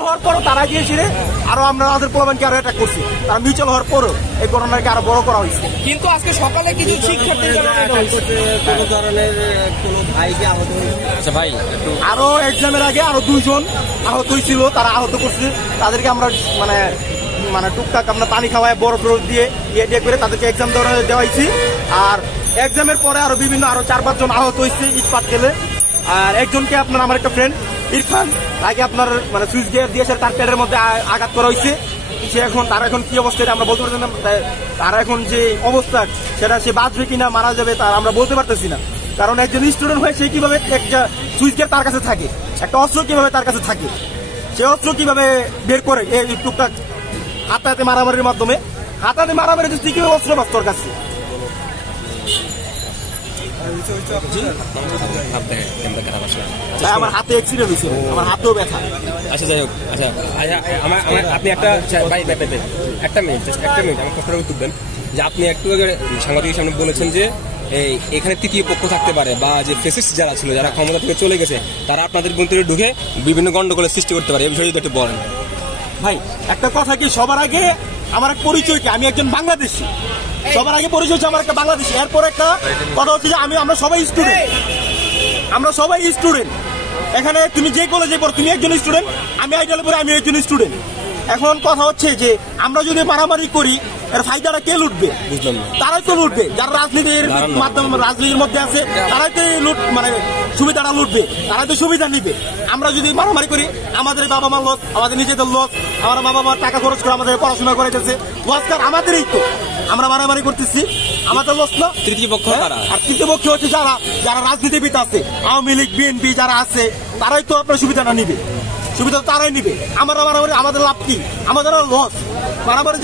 হওয়ার পরও তারা গিয়েছিল আরো আমরা আমাদের প্রমাণকে আরো অ্যাটাক করছি। তারা মিউচুয়াল হওয়ার পরও এই ঘটনাকে আরো বড় করা হয়েছে। কিন্তু আজকে সকালে কিছু শিক্ষার্থী কোনো ধরনের কোনো ভাইকে আহত হয়েছে। ভাই আরো এক্সামের আগে আরো 2 জন আহত হয়েছিল, তারা আহত করছে। তাদেরকে আমরা মানে টুকটাক আমরা পানি খাওয়ায় বরফ দিয়ে ইয়ে করে তাদেরকে এক্সাম দেওয়া হয়েছি। আর এক্সামের পরে আরো বিভিন্ন আরো 4-5 জন আহত হয়েছে ইটপাট খেলে। আর একজনকে আপনার আমার একটা ফ্রেন্ড ইরফান, তাকে আপনার মানে সুইচ গিয়ার দিয়ে তার পেটের মধ্যে আঘাত করা হয়েছে। সে এখন তার এখন কি অবস্থা আমরা বলতে পারছি না। তার এখন যে অবস্থা সেটা সে বাঁচবে কিনা মারা যাবে তার আমরা বলতে পারতেছি না। কারণ একজন স্টুডেন্ট হয়ে সে কিভাবে একটা সুইচ গিয়ার তার কাছে থাকে, একটা অস্ত্র কিভাবে তার কাছে থাকে, সে অস্ত্র কিভাবে বের করে এই টুকটাক হাতে মারামারির মাধ্যমে হাতাতে মারামারি কিভাবে অস্ত্র বাস্তর কাছে। আমার হাতে অ্যাক্সিডেন্ট হয়েছে, আমার হাতেও ব্যথা। আচ্ছা যাই হোক, আচ্ছা আপনি একটা মিনিট আমার কথাটা উত্তর দেন যে আপনি একটু আগে সাংবাদিকের সামনে বলেছেন যে এখানে তৃতীয় পক্ষ থাকতে পারে বা যে ফেসিস্ট যারা ছিল, যারা ক্ষমতা থেকে চলে গেছে, তারা আপনাদের ভিতরে ঢুকে বিভিন্ন গন্ডগোলের সৃষ্টি করতে পারে। এই বিষয়ে যদি একটু বলেন। ভাই একটা কথা কি, সবার আগে আমার এক পরিচয় কি, আমি একজন বাংলাদেশী। সবার আগে পরিচয় হচ্ছে আমার একটা বাংলাদেশী। এরপর একটা কথা হচ্ছে যে আমরা সবাই স্টুডেন্ট। এখানে তুমি যে কলেজে পড়ো তুমি একজন স্টুডেন্ট, আমি আইডিয়ালে পড়ে আমি একজন স্টুডেন্ট। এখন কথা হচ্ছে যে আমরা যদি মারামারি করি এর ফায়দাটা কে লুটবে? বুঝলাম না। তারাই তো লুটবে, যারা রাজনীতির মাধ্যমে রাজনীতির মধ্যে আছে তারাই তো মানে সুবিধাটা লুটবে, তারাই তো সুবিধা নিবে। আমরা যদি মারামারি করি আমাদের বাবা মার লস, আমাদের নিজেদের লস, আমার বাবা মার টাকা খরচ করে আমাদের পড়াশোনা করে গেছে, লসকার আমাদেরই তো। আমরা মারামারি করতেছি, আমাদের লস না। তৃতীয় পক্ষ আর তৃতীয় পক্ষ হচ্ছে যারা রাজনীতিবিদ আছে, আওয়ামী লীগ বিএনপি যারা আছে, তারাই তো আপনার সুবিধাটা নিবে, সুবিধা তারাই নিবে। আমরা মারামারি আমাদের লাভ কি? আমাদের লস। মারামারি